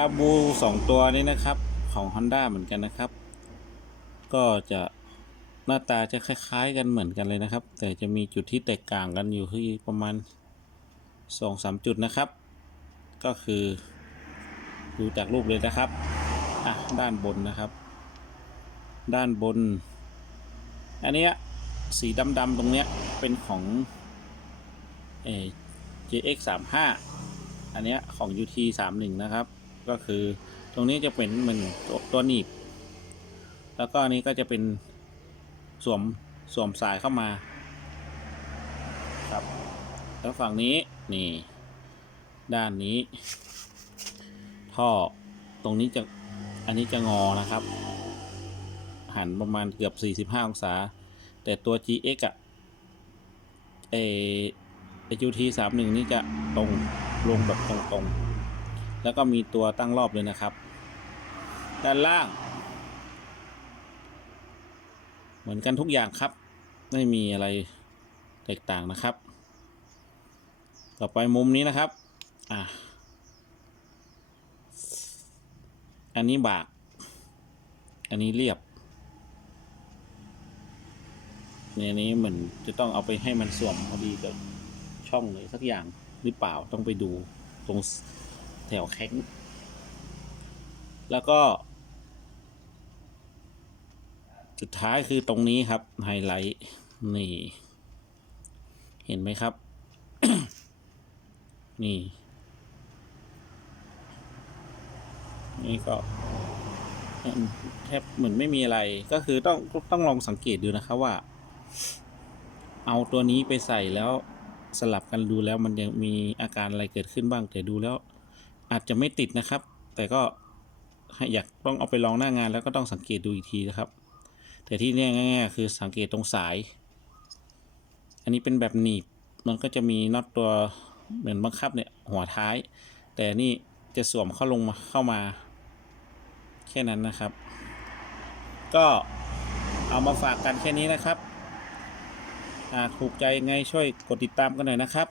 าบูสองตัวนี้นะครับของ Honda เหมือนกันนะครับ ก็จะหน้าตาจะคล้ายๆกันเหมือนกันเลยนะครับ แต่จะมีจุดที่แตกต่างกันอยู่ที่ประมาณสองสามจุดนะครับ ก็คือดูจากรูปเลยนะครับอะด้านบนนะครับ ด้านบน อันเนี้ยสีดำๆตรงเนี้ยเป็นของเอ JX 3 5อันเนี้ยของ UT 3 1นะครับ ก็คือตรงนี้จะเป็นเหมือนตัวตัวหนีบ แล้วก็อันนี้ก็จะเป็นสวมสวมสายเข้ามาครับ แล้วฝั่งนี้นี่ ด้านนี้ ท่อตรงนี้จะอันนี้จะงอนะครับ หันประมาณเกือบ 45 องศา แต่ตัว GX อะเอ HUT 3 1นี่จะตรงลงแบบตรงๆ แล้วก็มีตัวตั้งรอบเลยนะครับ ด้านล่าง เหมือนกันทุกอย่างครับ ไม่มีอะไรแตกต่างนะครับ ต่อไปมุมนี้นะครับอะอันนี้บาก อันนี้เรียบเนี่ยนี้เหมือนจะต้องเอาไปให้มันสวมพอดีกับช่องเลยสักอย่างหรือเปล่าต้องไปดูตรง แถวแข้งแล้วก็ สุดท้ายคือตรงนี้ครับ ไฮไลท์ นี่ เห็นไหมครับ นี่ นี่ก็แทบเหมือนไม่มีอะไร ก็คือต้องต้องลองสังเกตดูนะครับว่า เอาตัวนี้ไปใส่แล้วสลับกันดูแล้วมันยังมีอาการอะไรเกิดขึ้นบ้างแต่ดูแล้ว อาจจะไม่ติดนะครับ แต่ก็อยากต้องเอาไปลองหน้างานแล้วก็ต้องสังเกตดูอีกทีนะครับ แต่ที่เนี่ง่ายๆคือสังเกตตรงสาย อันนี้เป็นแบบหนีบมันก็จะมีน็อตตัวเหมือนบังคับเนี่ยหัวท้าย แต่นี่จะสวมเข้าลงมาเข้ามา แค่นั้นนะครับ ก็เอามาฝากกันแค่นี้นะครับหากถูกใจไงช่วยกดติดตามกันหน่อยนะครับ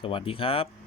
สวัสดีครับ